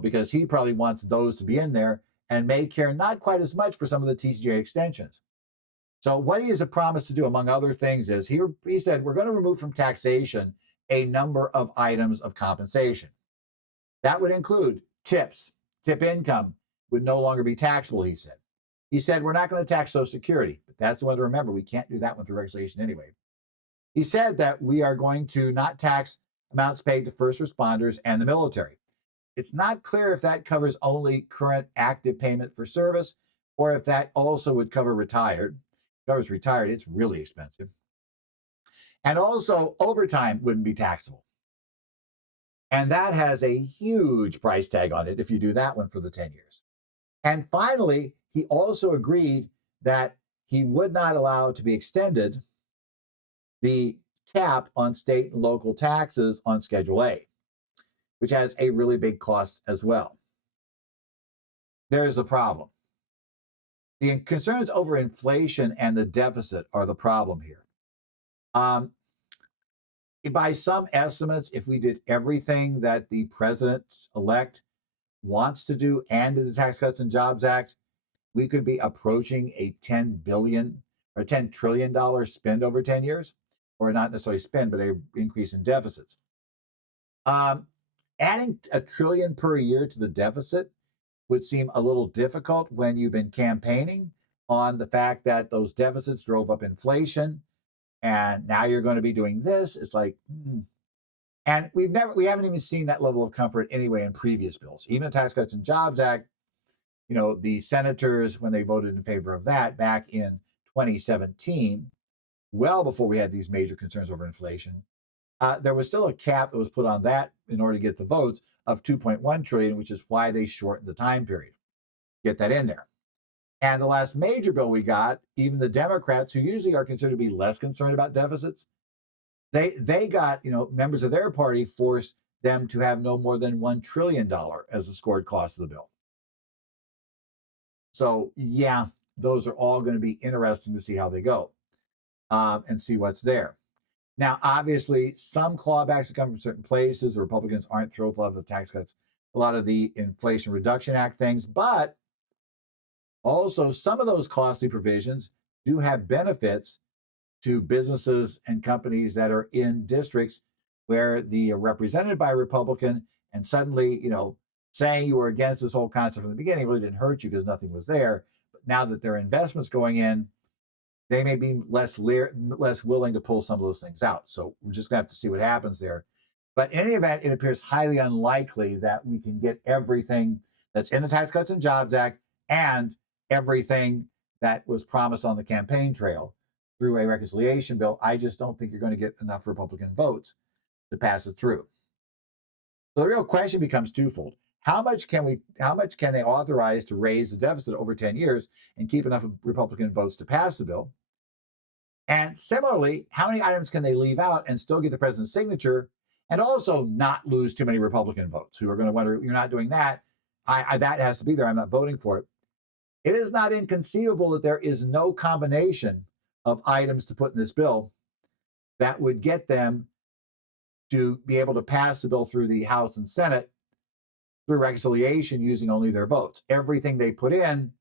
because he probably wants those to be in there and may care not quite as much for some of the TCJA extensions. So what he has a promise to do, among other things, is he said, we're going to remove from taxation a number of items of compensation. That would include tips. Tip income would no longer be taxable, he said. He said, we're not going to tax Social Security, but that's the one to remember. We can't do that one through regulation anyway. He said that we are going to not tax amounts paid to first responders and the military. It's not clear if that covers only current active payment for service or if that also would cover retired. If it covers retired, it's really expensive. And also, overtime wouldn't be taxable. And that has a huge price tag on it if you do that one for the 10 years. And finally, he also agreed that he would not allow to be extended the cap on state and local taxes on Schedule A, which has a really big cost as well. There's a problem. The concerns over inflation and the deficit are the problem here. By some estimates, if we did everything that the president-elect wants to do and did the Tax Cuts and Jobs Act, we could be approaching a $10 billion or $10 trillion spend over 10 years, or not necessarily spend, but an increase in deficits. Adding $1 trillion per year to the deficit would seem a little difficult when you've been campaigning on the fact that those deficits drove up inflation, and now you're going to be doing this. It's like, And we haven't even seen that level of comfort anyway in previous bills. Even the Tax Cuts and Jobs Act, the senators, when they voted in favor of that back in 2017, well before we had these major concerns over inflation, there was still a cap that was put on that in order to get the votes of 2.1 trillion, which is why they shortened the time period. Get that in there. And the last major bill we got, even the Democrats, who usually are considered to be less concerned about deficits, they got, members of their party forced them to have no more than $1 trillion as the scored cost of the bill. So yeah, those are all going to be interesting to see how they go and see what's there. Now, obviously, some clawbacks come from certain places. The Republicans aren't thrilled with a lot of the tax cuts, a lot of the Inflation Reduction Act things, but also some of those costly provisions do have benefits to businesses and companies that are in districts where the represented by a Republican, and suddenly, saying you were against this whole concept from the beginning really didn't hurt you because nothing was there. But now that there are investments going in, they may be less willing to pull some of those things out. So we're just going to have to see what happens there. But in any event, it appears highly unlikely that we can get everything that's in the Tax Cuts and Jobs Act and everything that was promised on the campaign trail through a reconciliation bill. I just don't think you're going to get enough Republican votes to pass it through. So the real question becomes twofold. How much can they authorize to raise the deficit over 10 years and keep enough Republican votes to pass the bill? And similarly, how many items can they leave out and still get the president's signature and also not lose too many Republican votes who are going to wonder, you're not doing that. That has to be there. I'm not voting for it. It is not inconceivable that there is no combination of items to put in this bill that would get them to be able to pass the bill through the House and Senate through reconciliation using only their votes. Everything they put in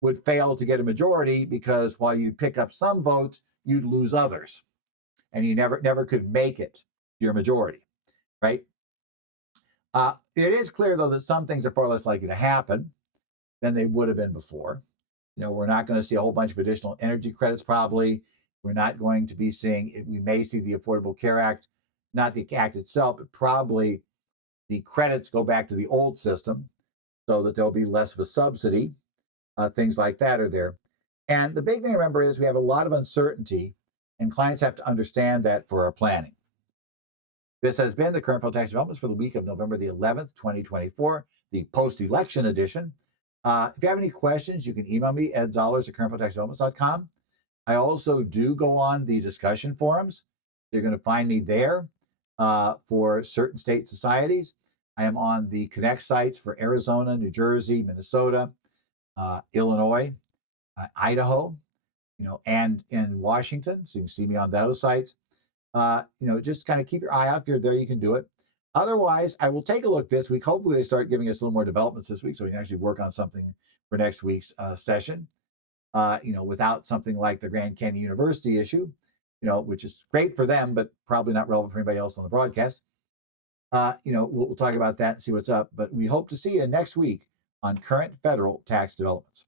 would fail to get a majority because while you pick up some votes, you'd lose others. And you never could make it to your majority, right? It is clear, though, that some things are far less likely to happen than they would have been before. We're not going to see a whole bunch of additional energy credits probably. We're not going to be seeing, we may see the Affordable Care Act, not the act itself, but probably the credits go back to the old system so that there'll be less of a subsidy. Things like that are there. And the big thing to remember is we have a lot of uncertainty, and clients have to understand that for our planning. This has been the Current Federal Tax Developments for the week of November the 11th, 2024, the post-election edition. If you have any questions, you can email me, edzollers@currentfederaltaxdevelopments.com. I also do go on the discussion forums. You're going to find me there for certain state societies. I am on the Connect sites for Arizona, New Jersey, Minnesota, Illinois, Idaho, and in Washington. So you can see me on those sites. Just kind of keep your eye out. If you're there, you can do it. Otherwise, I will take a look this week. Hopefully they start giving us a little more developments this week so we can actually work on something for next week's session, without something like the Grand Canyon University issue, which is great for them, but probably not relevant for anybody else on the broadcast. We'll talk about that and see what's up. But we hope to see you next week on Current Federal Tax Developments.